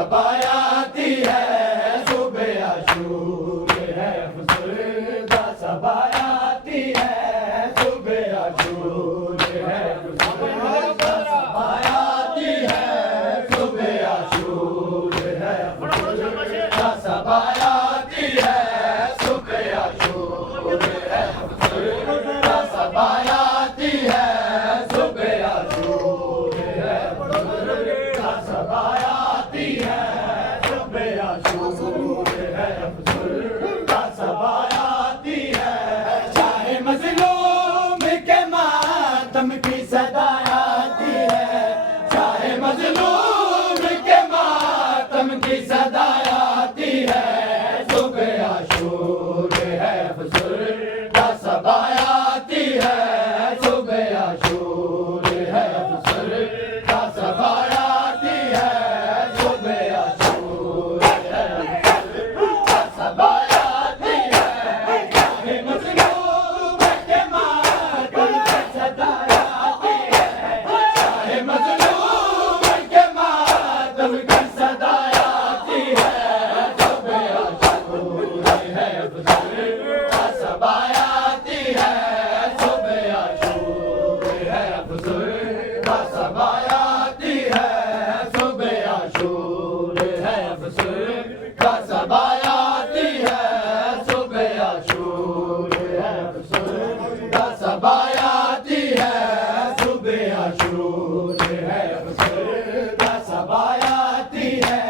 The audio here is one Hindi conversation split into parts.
सबायाती है सुबह आशूर है फजूलदा सबायाती है सुबह आशूर है फजूलदा सबायाती है सुबह आशूर है फजूलदा सबायाती है सुबह आशूर है फजूलदा सबायाती है सुबह आशूर है फजूलदा सबायाती है सुबह आशूर है फजूलदा सबायाती है चाहे मजलूम के मातम की सदा आती है चाहे मजलूम के मातम की सदा आती है सुबह आशूर है फजूलदा सबायाती है सुबह आशूर है फजूलदा सबायाती है सुबह आशूर है फजूलदा सबायाती है चाहे मजलूम के मातम की सदा आती है चाहे मजलूम के मातम की सदा आती है सुबह आशूर है फजूलदा सबायाती है सुबह आशूर है फजूलदा सबायाती है सुबह आशूर है फजूलदा सबायाती है सुबह आशूर है फजूलदा सबायाती है सुबह आशूर है फजूलदा सबायाती है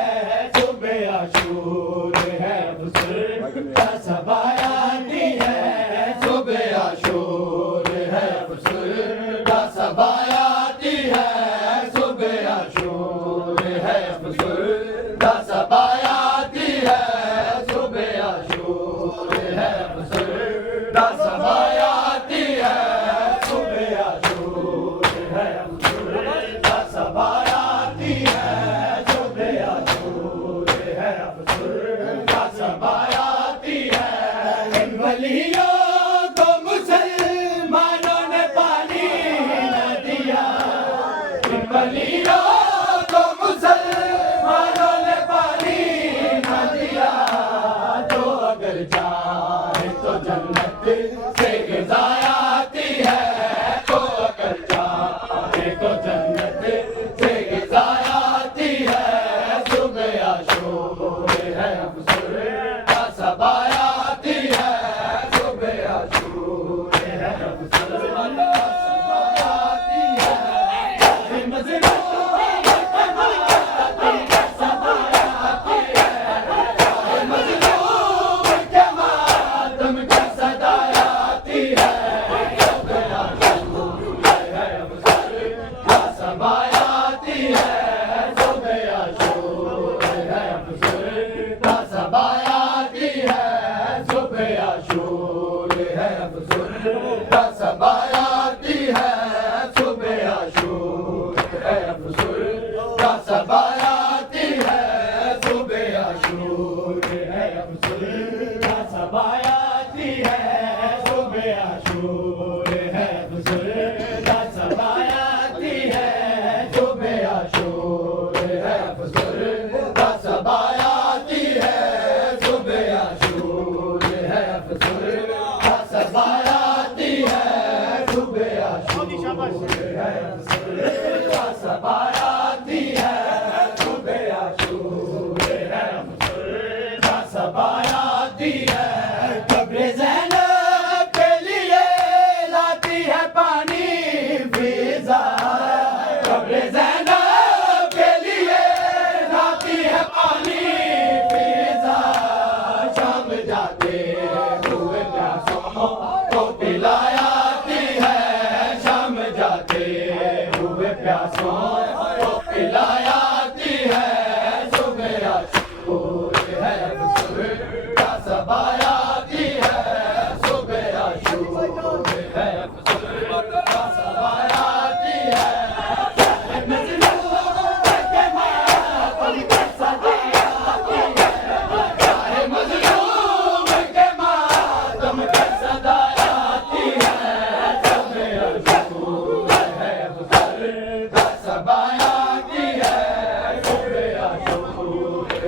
सुबह आशूर है फजूलदा सबायाती है सुबह आशूर है फजूलदा सबायाती है सुबह आशूर है फजूलदा सबायाती है सुबह आशूर है फजूलदा सबायाती है सुबह आशूर है फजूलदा सबायाती है सुबह आशूर है फजूलदा सबायाती है इन वलियों को मुसलमानों ने पानी न दिया इन वलियों को मुसलमानों ने पानी न दिया तो अगर चाहे तो जन्नत से गिज़ायाती है तो अगर चाहे तो जन्नत से गिज़ायाती है सुबह आशूर है फजूलदा सबायाती है सुबह आशूर है फजूलदा सबायाती है चाहे मजलूम के मातम की सदायाती है चाहे मजलूम के मातम की सदायाती है सुबह आशूर है फजूलदा सबायाती है सुबह आशूर है फजूलदा सबायाती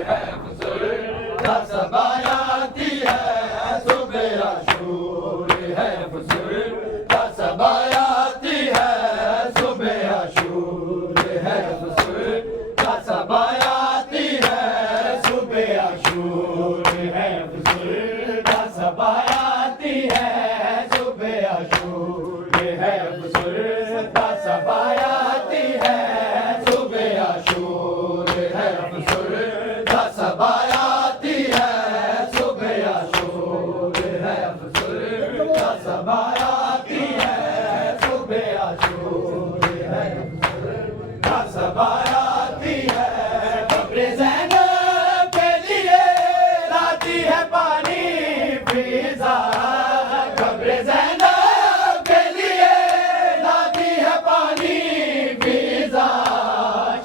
है फुसुरदा सबायाती है सुबह आशूर है फुसुरदा सबायाती है सुबह आशूर है फुसुरदा सबायाती है सुबह आशूर है फुसुरदा सबायाती है सुबह आशूर है फुसुरदा सबायाती है सुबह आशूर है फुसुरदा सबायाती है सुबह आशूर है फुसुरदा सबायाती है सुबह आशूर है फुसुरदा सबायाती है कब्र ज़ैनब के लिए लाती है पानी फिजा कब्र ज़ैनब के लिए लाती है पानी फिजा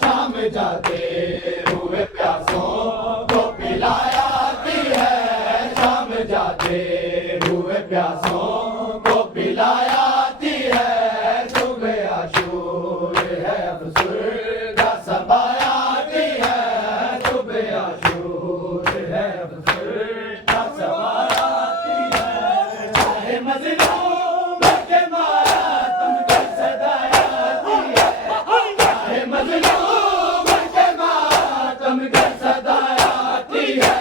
शाम जाते हुए प्यासों को पिलाती है शाम जाते हुए प्यासों को पिलाती है सुबह आशूर है फुसुरदा सबायाती है सुबह आशूर है फुसुरदा सबायाती है चाहे मज़लूम के मारा तुमको सदायाती है चाहे मज़लूम के मारा तुमको सदायाती है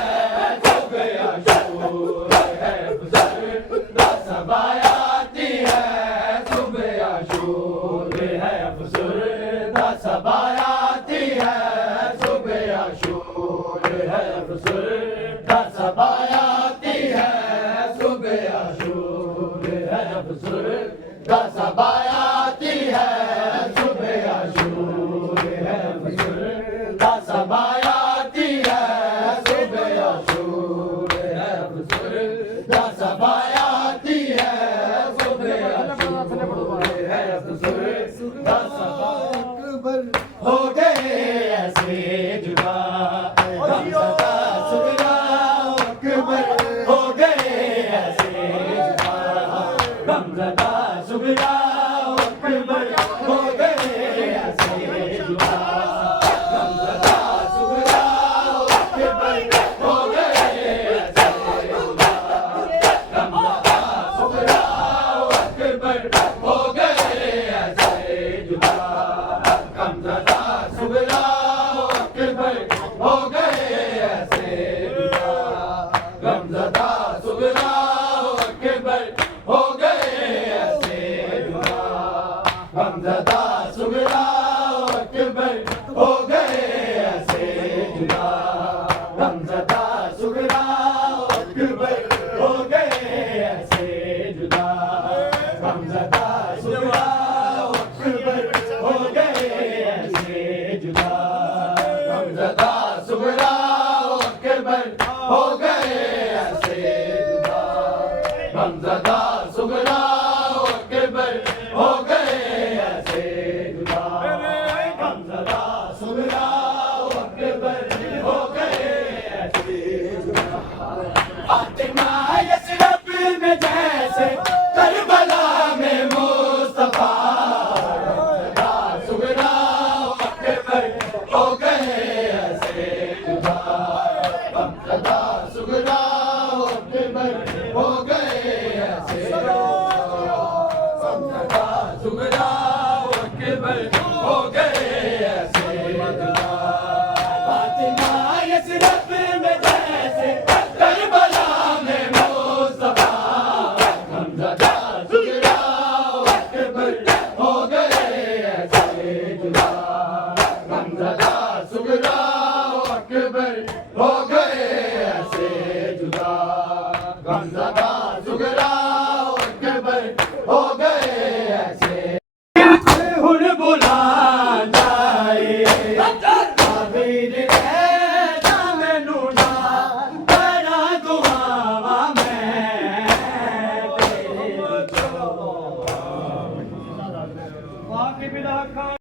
सुबह आशूर है फुसुरदा सबायाती है सुबह आशूर है फुसुरदा सबायाती है सुबह आशूर है फुसुरदा सबायाती है सुबह आशूर है फुसुरदा सबायाती है सुबह आशूर है फुसुरदा सबायाती है सुबह आशूर है फुसुरदा सबायाती है सुबह आशूर है फुसुरदा सबायाती हो गए ऐसे जुदा हम सदा सुगरा अकबर हो गए ऐसे जुदा हम सदा सुगरा अकबर हो गए ऐसे जुदा हम सदा सुगरा अकबर हो गए ऐसे जुदा हम सदा सुगरा अकबर हो गए ऐसे जुदा हम सदा सुगरा अकबर हो गए ऐसे जुदा गमज़दा सुगरा अकबर हो गए ऐसे जुदा गमज़दा सुगरा अकबर हो गए ऐसे जुदा गमज़दा सुगरा अकबर हो गए ऐसे जुदा गमज़दा सुगरा अकबर हो गए ऐसे जुदा गमज़दा सुगरा अकबर हो गए